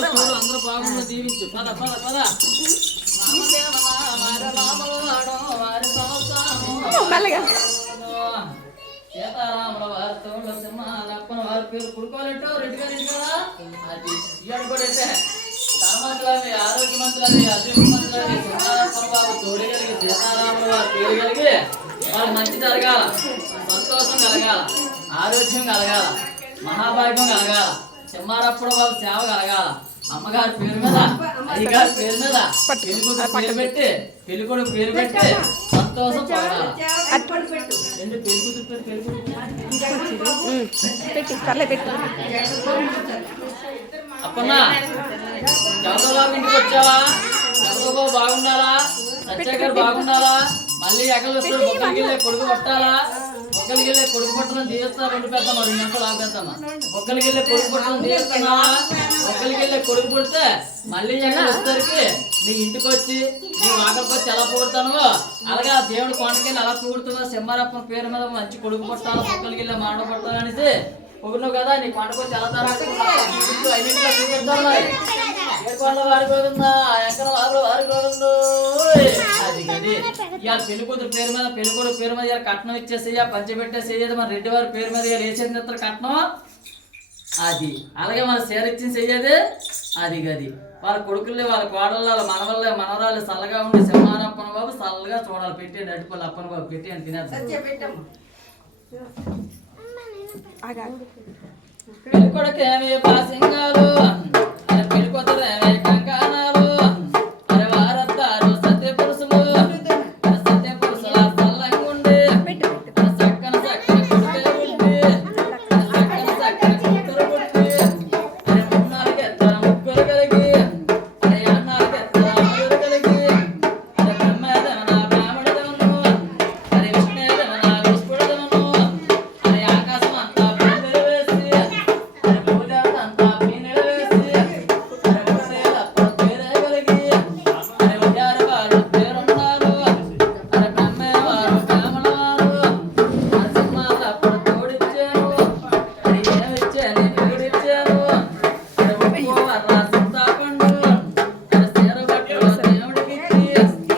అందరూ బాగుందో దీవించు. పద పద వారి వారి మెల్లగా సీతారాముల వారి తోడు సింహాలప్పన వారి పేరు కుడుకోలేటో రెడ్డి గారు కదా అది. ఇయ్యాడు కూడా అయితే ధనవంతులని ఆరోగ్యవంతులని అభివృద్ధివంతులని సింహాలప్పన బాబు తోడు కలిగి సీతారాముల వారి పేరు కలిగి వారు మంచి జరగాల సంతోషం కలగాల ఆరోగ్యం కలగాల మహాభాగ్యం కలగాల సింహారప్పుడు బాబు సేవ కలగాల. అమ్మగారి పేరు మీద అయ్యగారి పేరు మీద పెళ్ళి కూతురు పేరు పెట్టి పెళ్ళి కొడుకు పేరు పెట్టి సంతోషం పడాల పెట్టి అప్పన్నా జగదబాబు ఇంటికి వచ్చావా? జగదబాబు బాగుండాలా సత్యాగారు బాగుండాలా మళ్ళీ ఎక్కడ వెళ్ళే కొడుకు కొట్టాలా? ఒక్కరికి వెళ్ళే కొడుకు పట్టణం తీస్తా రెండు పెద్దమ్మా రెండు నిమిషాలు ఆపేద్దామా ఒక్కరికి వెళ్ళే కొడుకు పట్టణం తీస్తున్నా ఒక్కరికి వెళ్ళే కొడుకు పుడితే మళ్ళీ ఎక్కడ వచ్చేసరికి నీ ఇంటికి వచ్చి నీ వాకరికి వచ్చి ఎలా పొగుడతాను అలాగే ఆ దేవుడు కొండకి ఎలా పొగుడుతున్నా సింహారప్ప పేరు మీద మంచి కొడుకు పుట్టాలి ఒక్కరికి వెళ్ళే మాడ పుట్టాలనేసి పొగుడును కదా నీ కొండకు చాలా ఎలా ఐదింటిలో మరి. వారి గోవిందా? ఎక్కడ వారు వారి గోవిందో అది గది. ఇవాళ పెళ్ళి కూతురు పేరు మీద పెళ్ళి కొడుకు పేరు మీద ఇవాళ కట్నం ఇచ్చేసేయ పంచబెట్టేసేయదు మన రెడ్డి వారి పేరు మీద ఇవాళ వేసేది ఇతర కట్నం? అది. అలాగే మన సేర ఇచ్చిన చెయ్యేది? అది గది. వాళ్ళ కొడుకుల్ని వాళ్ళ కోడళ్ళు వాళ్ళ మనవళ్ళ మనవరాలు చల్లగా ఉండి సింహారప్పన బాబు చల్లగా చూడాలి. పెట్టి నడిపోవాలి అప్పన బాబు పెట్టి అని తినేస్తారు ఆగా పెళ్ళి కొడుకు ఏమి? పాసింగాలు.